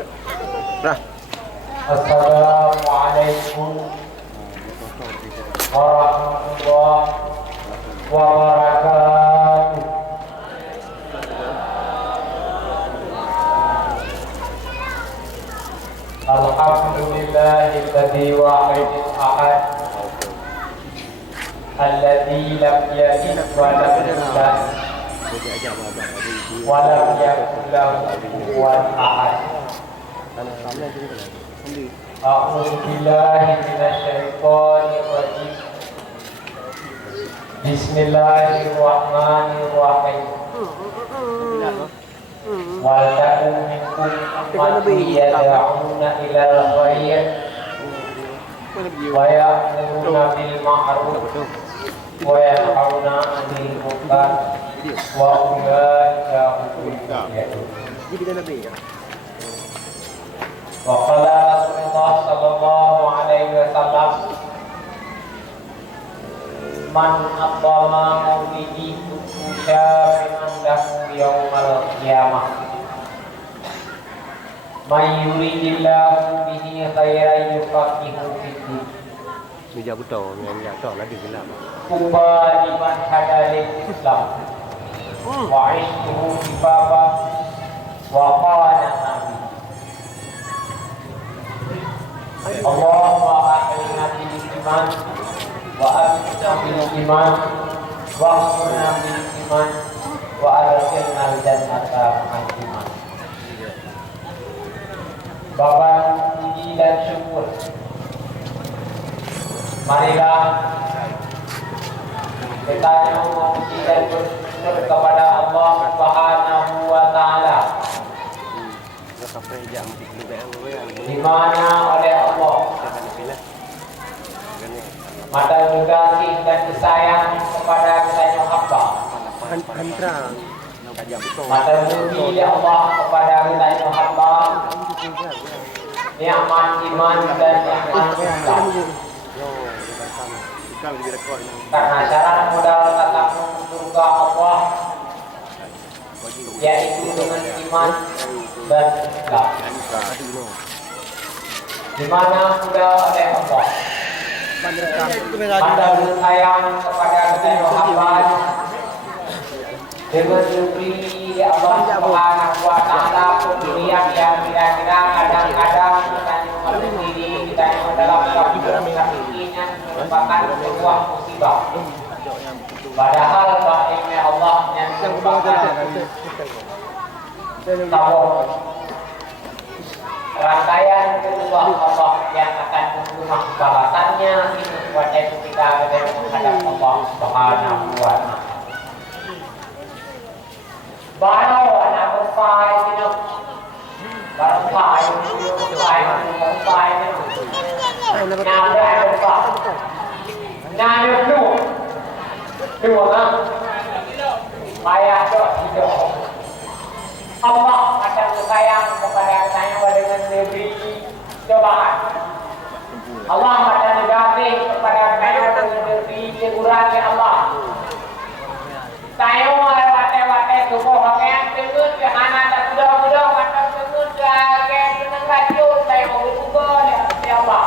Dah. Assalamualaikum warahmatullahi wabarakatuh. Alhamdulillahilladzi wahidul ahad alladzi lam yalid wa lam yulad wa lam yakul lahu kufuwan ahad. A'udzu billahi minasyaitonir rajim. Bismillahirrahmanirrahim. Wal takum minkum ummatun yad'una ilal khair wa ya'muruna bil ma'ruf wa yanhauna 'anil munkar wa ulaika humul muflihun. Wa qala Rasulullah sallallahu alaihi wasallam, man aqama maulidi syafin lahu yaumal qiyamah may yuridillahu bihi khairan yufaqihu fiddin. Bija betul dengan yang tok lagi gelap. Tuba liman hadalil Islam wa ishtuhu kifaba wa qana nabi. Allahumma ahlina bil iman wa ahlina bil iman wa ahlina bil iman wa adkhilna al jannata ma'al iman. Bapak puji dan syukur, marilah kita memuji dan bersyukur kepada Allah Subhanahu wa taala, di mana oleh Allah mata kasih dan sayang kepada kita hamba, mata budi Allah kepada kita hamba, nikmat iman dan nikmat Islam. Karena syarat modal tetap surga Allah yaitu dengan iman dan Islam, di mana sudah oleh Allah anda bersayang kepada kita hamba dengan diberi Allah Subhanahu wa taala pemberian yang kira-kira kadang-kadang kita sendiri kita dalam keinginan merupakan sebuah musibah. Padahal baiknya Allah yang merupakan tawaf rangkaian kedua Allah yang akan membunuh balasannya itu pada kita menghadap Allah Subhanahu wa taala. Baru anak berfai itu, berfai itu, nada berfai, nada dua kan, ayah itu. Allah akan sayang kepada saya dengan diberi cobaan. Allah akan negatif kepada saya dengan diberi teguran oleh Allah. Saya wate tubuh pakai tengut ke anak tak muda macam tengut ke dengan radio saya mau berubah ya Allah.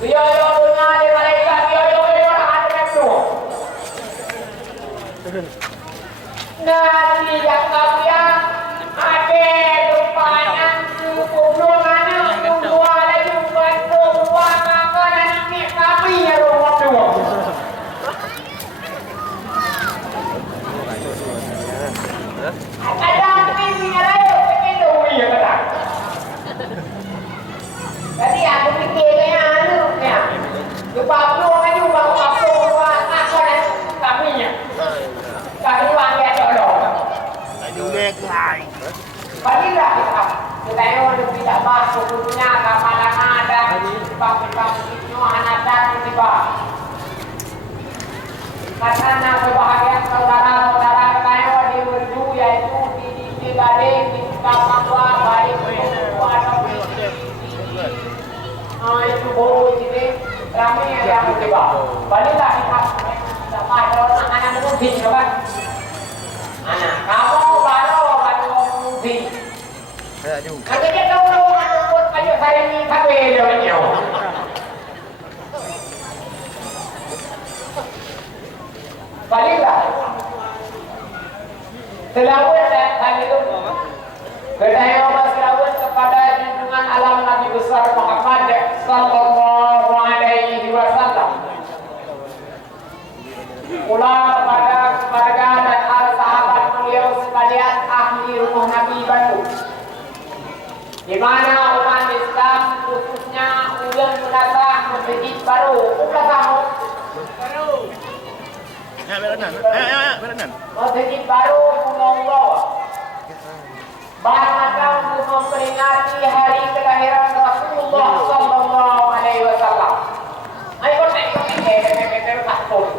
Dia dunia di malaikat dia ada tu. Nanti yang kalian ada depanan kubur mana kubur lagi kubur apa nanti kami ya rumah tu. Kadang punya lalu begitu ya kadang. Jadi aku fikir anu ya. Lupa kan juga lupa apa kaminya. Kami wangi jodoh. Julek lai. Balilah kita yang tidak masuk dunia kemana ada tiba-tiba itu anak dan tiba. Karena kebahagiaan saudara-saudara kita di berdu yaitu di Gading, di Kampangwa, baik itu atau di itu bau ini ramai yang tiba. Balilah kita sama ada anak mudi kan? Anak kamu baru mudi. Nanti kita hari ini kabe dia punya. Baliklah. Selawat dan kami itu berdaya selawat kepada junjungan alam Nabi besar Muhammad sallallahu alaihi wasallam. Pula kepada keluarga dan al sahabat beliau sekalian ahli rumah Nabi Bandung. Di mana umat Islam khususnya ulun menatah masjid baru. Bukan tahu. Baru. Ya, beranan. Beranan. Masjid baru Gunung Bawah. Bahkan untuk memperingati hari kelahiran Rasulullah sallallahu alaihi wasallam. Ayo kita takut.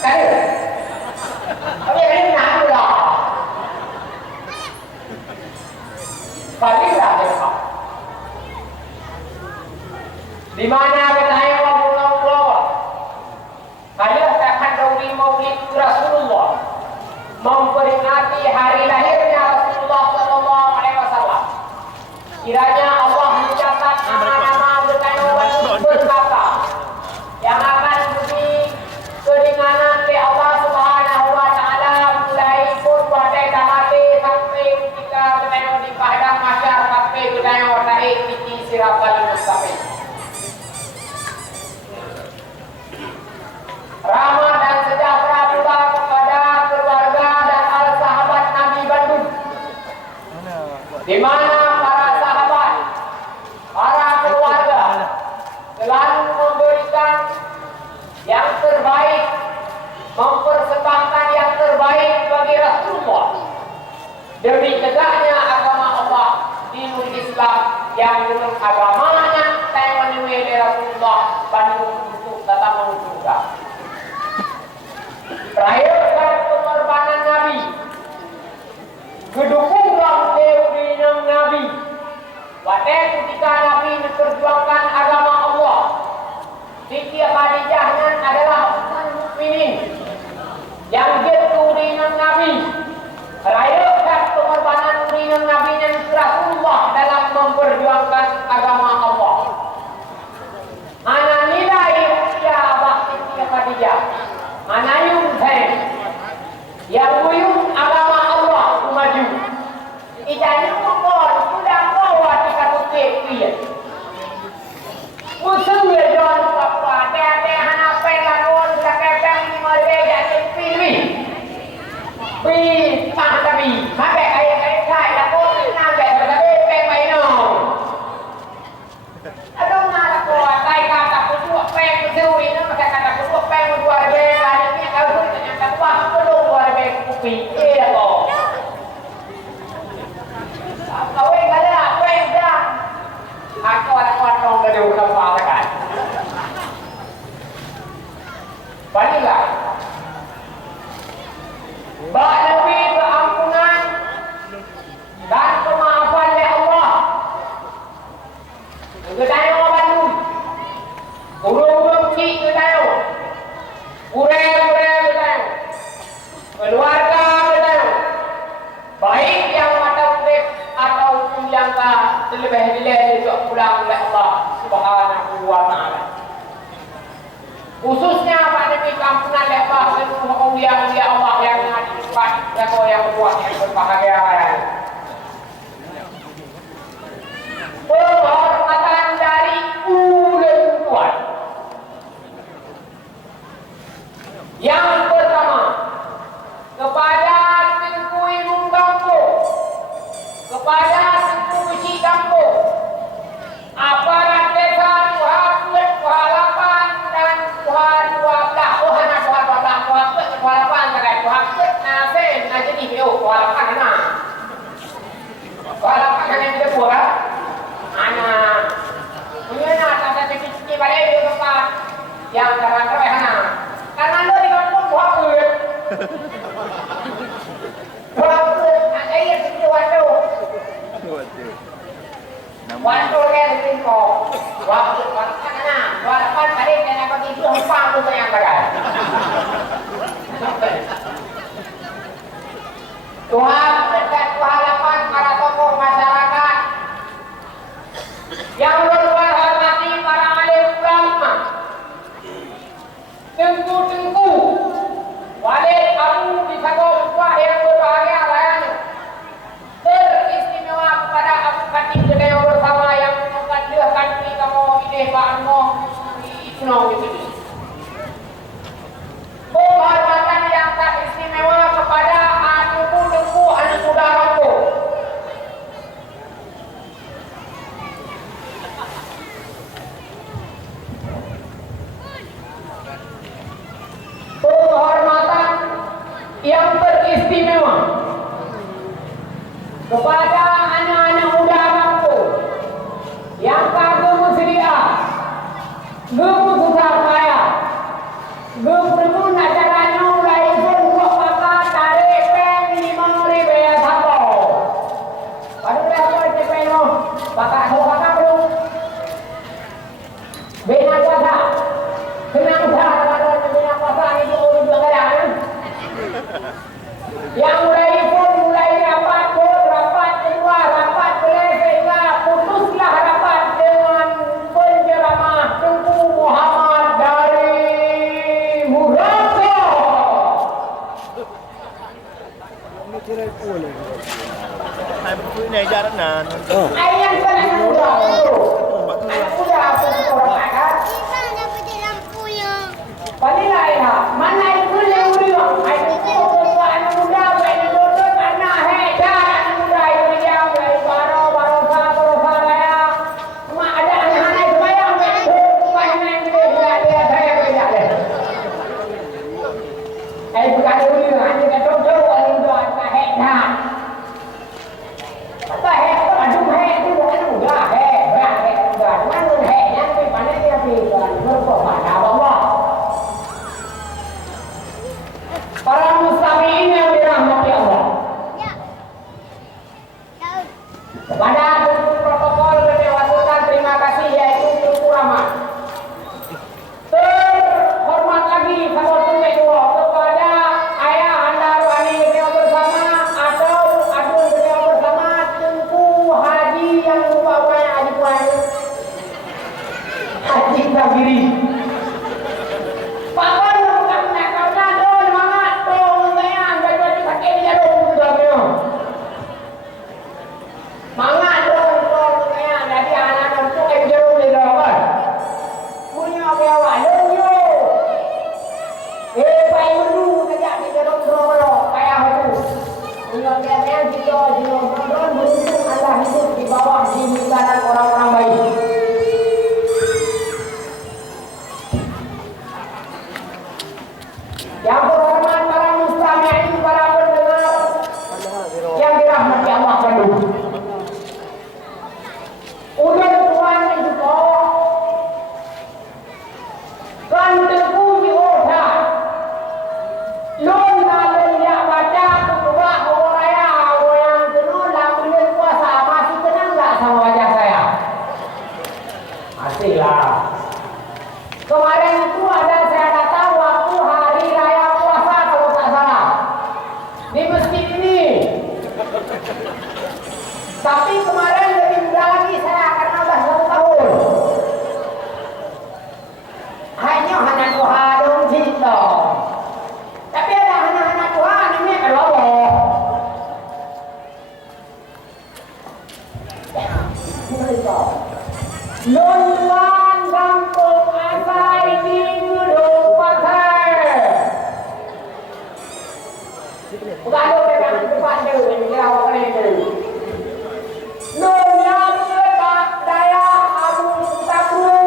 Kali. Apa yang nak pula? Baliklah dia. Di mana bertanya Gunung Bawah? Kalian akan dauri maulid Rasulullah memperingati hari lahirnya Rasulullah sallallahu alaihi wasallam. Kiranya Allah mencatat nama-nama bertanya berkata yang akan diberi keringanan oleh Allah Subhanahu wa taala mulai pun pada tamate sampai ketika bertanya di padang mahsyar sampai bertanya tarik di siratal mustaqim. Rahmat dan sejahtera pula kepada keluarga dan al sahabat Nabi Bandung. Di mana para sahabat, para keluarga selalu memberikan yang terbaik, mempersembahkan yang terbaik bagi Rasulullah demi tegaknya agama Allah dinul Islam yang menurut agamanya saya menemui Rasulullah Bandung untuk datang menunjukkan. Rayakan pengorbanan Nabi, kedukunglah dewa Nabi. Pada ketika Nabi memperjuangkan agama Allah, Siti Khadijahnya adalah utusan mukminin yang jatuh dengan Nabi. Rayakan pengorbanan dengan Nabi dan Rasulullah dalam memperjuangkan agama Allah. Ana nilai usia bakti Siti Khadijah. Manayung saya yang buyung agama Allah maju. Ijanya pun sudah bawa di katuke dia. Musuh dia jual apa? Dia hana pengaruan sakepeng mereka jadi pilih. Pilih tak tapi sampai kaya saya pun sampai tapi pengaino. Aduh nak kuat kai kata kuat peng musuh ini macam kata kuat peng luar biasa. Pikir kau. Kau yang ada apa yang dah? Aku ada potong dari ulang pangkat. Baliklah. Lebih keampunan dan kemaafan oleh Allah. Kedai orang Bandung. Urung-urung cik kedai. Ureng-ureng kedai. Keluarga bertahu baik yang mata urip ataupun yang terlebih dileh besok pulang oleh Allah Subhanahu wa taala. Khususnya pada kampungan lepas seluruh awliya Allah yang ada di tempat yang berbuat yang berbahagia. Penghormatan dari ulun tuan. Yang pertama kepada Tengku Irung Kampung, kepada Tengku Besi Kampung, aparat desa Tuhan 28 dan Tuhan 12, Tuhan 12, Tuhan 8 terkait Tuhan Nasen, jadi video Tuhan 8 mana? Tuhan 8 kan yang kita buat, mana? Punya nak ada sedikit balik di tempat yang terang-terang mana? Karena lo di kampung Tuhan kulit. Waktu yang tinggal, waktu mana? Waktu tadi saya nak pergi Jepang tu saya bagai. Tuhan dekat keistimewaan Nong ini. Penghormatan yang tak istimewa kepada tengku anak saudaraku. Penghormatan yang teristimewa kepada anak-anak muda aku yang kagum sedia, gemu susah payah, gemu nak caranya mulai pun buat maka tarik pen 5,000 ya satu. Padu dah apa cepet no, pakak so pakak belum. Bina kuasa, senang sah kalau bina kuasa itu urus belakang. Yang mulai rapat kedua, rapat sehingga putuslah rapat dengan penceramah Tengku Muhammad dari Murasa. Hai betul ni jarak nan. Ayah sana muda itu. Muda apa itu rapat kan? Panilai lah, mana itu yang muda? Ayah itu anak muda, anak muda, anak hebat, anak muda itu dia mulai barosa raya. Cuma ada anak-anak itu bayang itu, banyak dia saya kerja deh. Bukan dulu, hanya ketok jauh orang itu anak hebat. Apa hebat? Aduh hebat itu bukan muda, hebat. Mana hebatnya? Tapi pandai dia pilih, berkompah Allah. Para mustami'in yang dirahmati Allah. Kepada protokol kedewasaan terima kasih yaitu Tengku Rahmat. Terhormat lagi sahabat kedua kepada ayah anda Wani beliau bersama atau adun beliau bersama Tengku Haji yang lupa banyak Haji Puan Haji Sabiri. Orang-orang baik. Yang berhormat para mustami'in, para pendengar yang dirahmati Allah sekalian. Udah tuan itu kok kan Tengku Yoda lon dalem ya baca kedua raya yang tenun lah bulan puasa masih tenang tak sama wajah saya? Masih lah. Kemarin itu ada saya datang waktu hari raya puasa kalau tak salah di masjid ini. Tapi kemarin lebih muda lagi saya karena sudah 1 tahun. Hanya anak Tuhan dong cinta. Tapi ada anak-anak Tuhan ini kan Allah. Luan kampung asal di gedung pasar. Bukan ada pegang depan tu yang kira awak ni. Luan Pak Daya Abu Takru.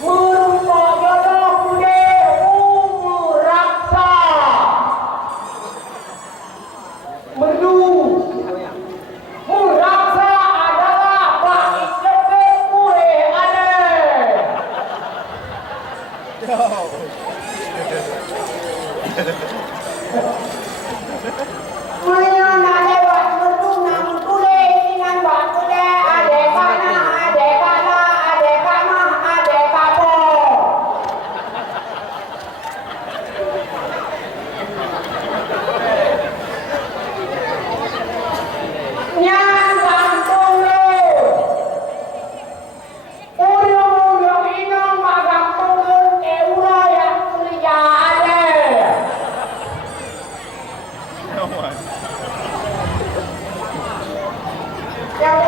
Merupa jodoh kude umur raksa. Menu Muraksa adalah baik lebih kue ada. Menyana lewat menu nang kule dengan bak kule ade kana ade kapo. Nyang kampung lo. Uyung inong magampung euro yang kuliah ada. Yang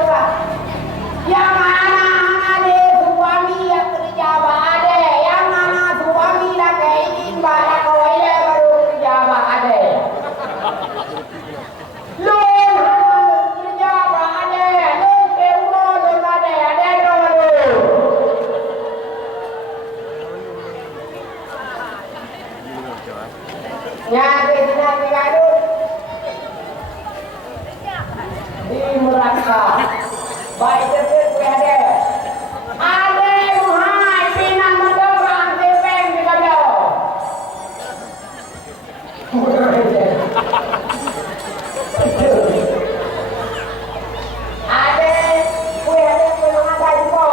Nyari nanti kado di Meraka. Baik terus ada. Ada muhai pinang mendobrang tepeng di kado. Ada kue mengatai po.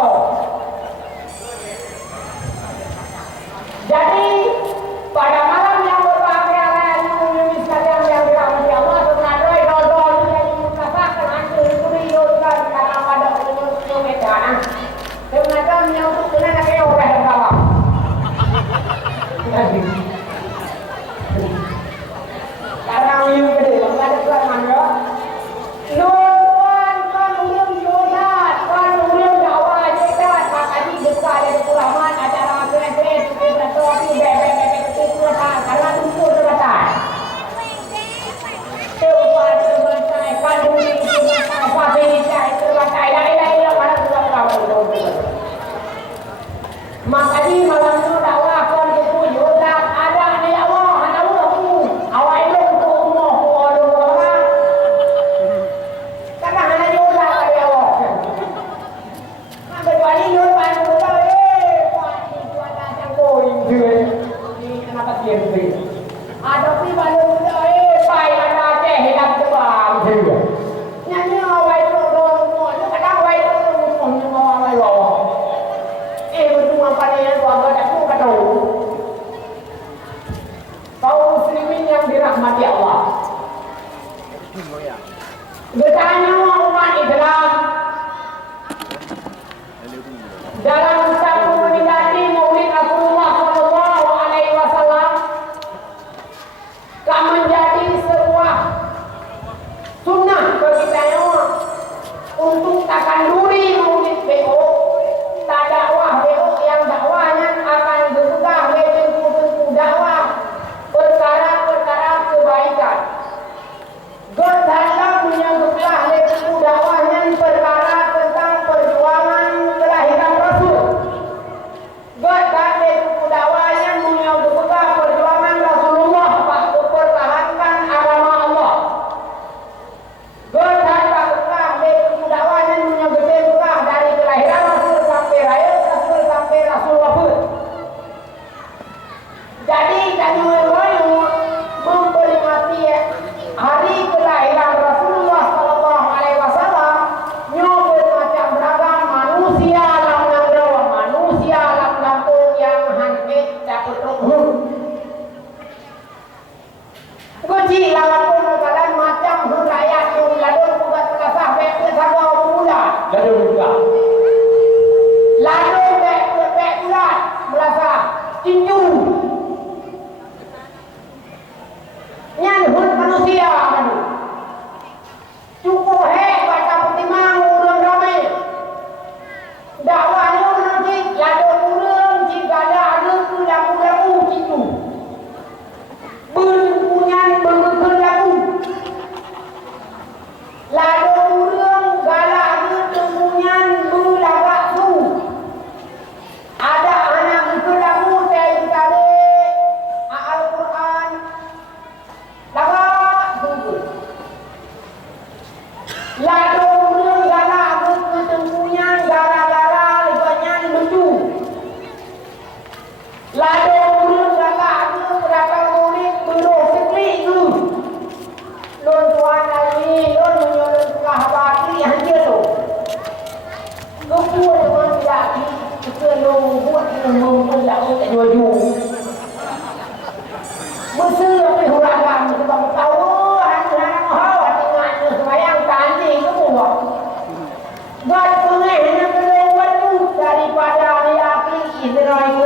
Jadi pada malam yang berbahagia ini sekalian yang dirahmati Allah Subhanahu wa taala yang mengatakan hancur kuriyokan karena pada umur medan. Sebenarnya yang untuk kena ke orang bawah. Karena yang gede enggak ada tuan mana. Nuan kan ulun jodat, kan ulun dakwah jodat, makanya besar dari kuraman acara keren-keren seperti topi bebek karena tumpul terbatas. Tepat terbatas, kandungi terbatas, pakai terbatas, lain-lain pada terbatas. Makanya malam itu dakwah kan itu jodat ada ni Allah, ada aku, awak itu untuk umur orang. Karena hanya jodat kali Allah. Kecuali jodat kita, cuaca cangkoi kenapa dia begini? Ada pribadi muda, pai ada teh hidup terbang juga. Nyanyi awal itu dong, kadang awal itu dong, awal itu. Betul apa ni yang gua tak tahu kata. Kaum muslimin yang dirahmati Allah. Bertanya umat Islam dalam satu mendekati Maulid Rasulullah Sallallahu Alaihi Wasallam akan menjadi sebuah sunnah bagi kita untuk takanduri Maulid BO, tak dakwah BO yang dakwahnya akan berubah bentuk-bentuk dakwah perkara-perkara kebaikan. Gotala punya berubah bentuk dakwahnya perkara tentang perjuangan kelahiran Rasul. Gotala bentuk dakwahnya punya berubah perjuangan Rasulullah pak mempertahankan agama Allah. Gotala berubah bentuk dakwahnya punya berubah dari kelahiran Rasul sampai raya Rasul sampai Rasul wafat. Jadi kami memperingati hari kelahiran Rasulullah Sallallahu Alaihi Wasallam. Nyoba macam beragam manusia dalam negara, manusia dalam kampung yang hampir dapat ruh. Kunci dalam pengkalan macam rakyat yang lalu buat merasa baik bersama pula lalu juga. Lalu baik pula merasa tinju. Nyanhun manusia manu. Cukup hebat pertimang urang ramai. Dakwahnya nanti lalu urang jika ada lagu itu. Berpunyan berkekan lagu. Lalu urang galak berpunyan berlagak tu. Ada anak itu lagu dari Al-Quran. Lagak tunggu. Lalu urang galak berpunyan gara-gara lebanyan lucu. Lalu urang galak berapa murid beruh sekali itu. Lon tuan lagi, lon menyolong tukah baki hanya tu. Kepua dengan lagi, kita buat memperlah untuk jual-jual. Mesir apa huragan, sebab tahu anak-anak hawa dengan semayang tanding semua. Buat pengen hanya kedua daripada hari akhir Israel